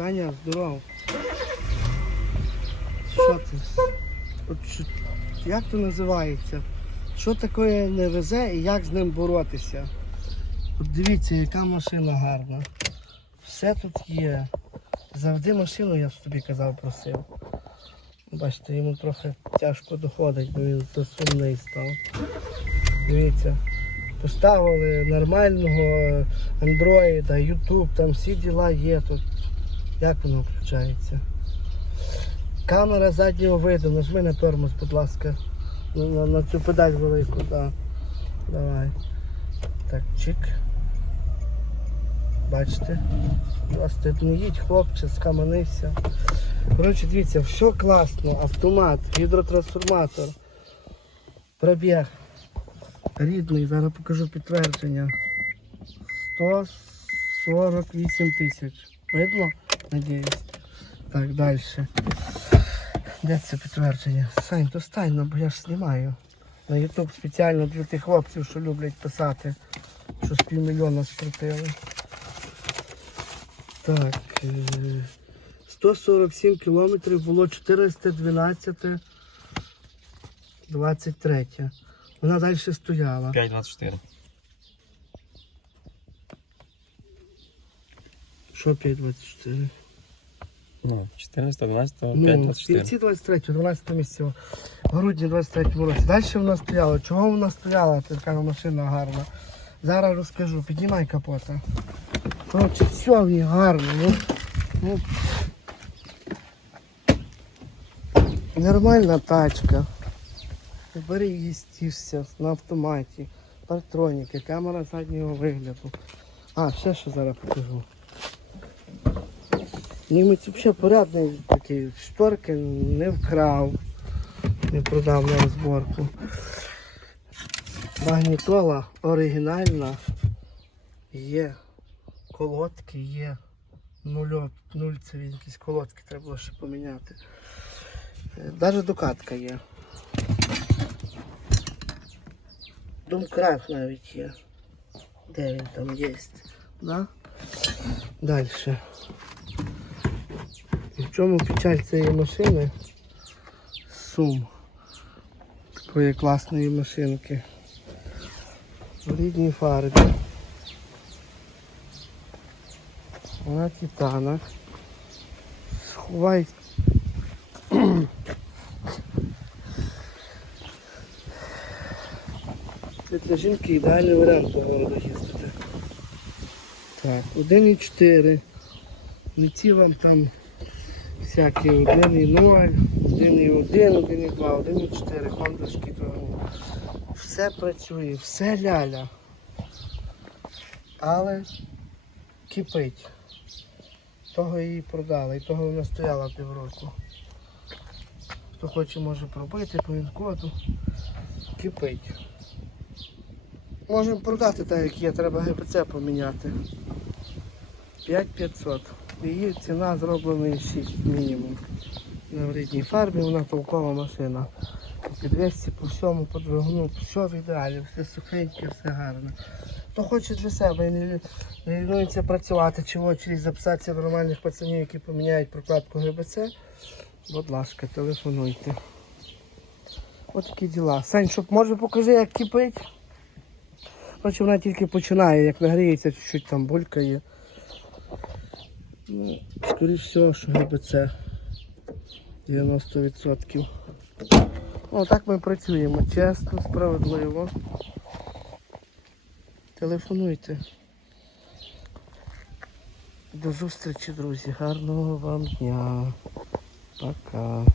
Саня, здоров. Що це? От що- як то називається? Що таке не везе і як з ним боротися? От дивіться, яка машина гарна. Все тут є. Завжди машину, я ж тобі казав, просив. Бачите, йому трохи тяжко доходить, бо він засумний став. Дивіться. Поставили нормального андроїда, Ютуб, там всі діла є тут. Як воно включається? Камера заднього виду, нажми на тормоз, будь ласка. На, на, на цю педаль велику, да. Давай. Так, чик. Бачите? Просто не їдь, хлопче, скаманився. Коротше, дивіться, все класно. Автомат, гідротрансформатор, пробіг. Рідний, зараз покажу підтвердження. 148 тисяч. Видно? Надіюсь. Так, далі. Де це підтвердження? Сань, достань, ну, бо я ж знімаю. На YouTube спеціально для тих хлопців, що люблять писати, що з півмільйона скрутили. Так. е, 147 кілометрів було 412 23. Вона далі стояла. 5,24. Що 5,24? Ну, 14, 12, Ну, 5,24. в кінці 23, 12 місяці, в грудні 23 році. Далі вона стояла. Чого вона стояла? Така машина гарна. Зараз розкажу. Піднімай капота. Коротше, все в ній гарно. Ну, ну. Нормальна тачка. Її стішся на автоматі. Партроніки, камера заднього вигляду. А, ще що зараз покажу. Німець взагалі порядний такий, шторки не вкрав, не продав на розборку. Магнітола оригінальна, є колодки, є нульот, нульцеві якісь колодки треба було ще поміняти. Навіть докатка є. Домкрат навіть є. Де він там є? Да? Далі. І в чому печаль цієї машини? Сум. Такої класної машинки. В рідній фарбі. На титанах. Сховай. Це для жінки ідеальний варіант до городу їздити. Так, 1,4. Леті вам там всякі 1,0, 1,1, 1,2, 1,4, хондовські двигуни. Все працює, все ляля. Але кипить. Того її продали, і того вона стояла півроку. Хто хоче може пробити по інкоду. Кипить. Можемо продати так, як є, треба ГПЦ поміняти. 5500. Її ціна зроблена 6 мінімум. На рідній фарбі вона толкова машина. По підвісці, по всьому, по двигуну, все в ідеалі, все сухеньке, все гарне. Хто хоче для себе і не, лінується працювати чи в очередь записатися нормальних пацанів, які поміняють прокладку ГБЦ, будь ласка, телефонуйте. Ось такі діла. Сань, щоб може покажи, як кипить. Короче, вона тільки починає, як нагріється, чуть-чуть там булькає. Ну, скоріш всього, що ГБЦ 90%. Ну, так ми працюємо. Чесно, справедливо. Телефонуйте. До зустрічі, друзі. Гарного вам дня. Пока.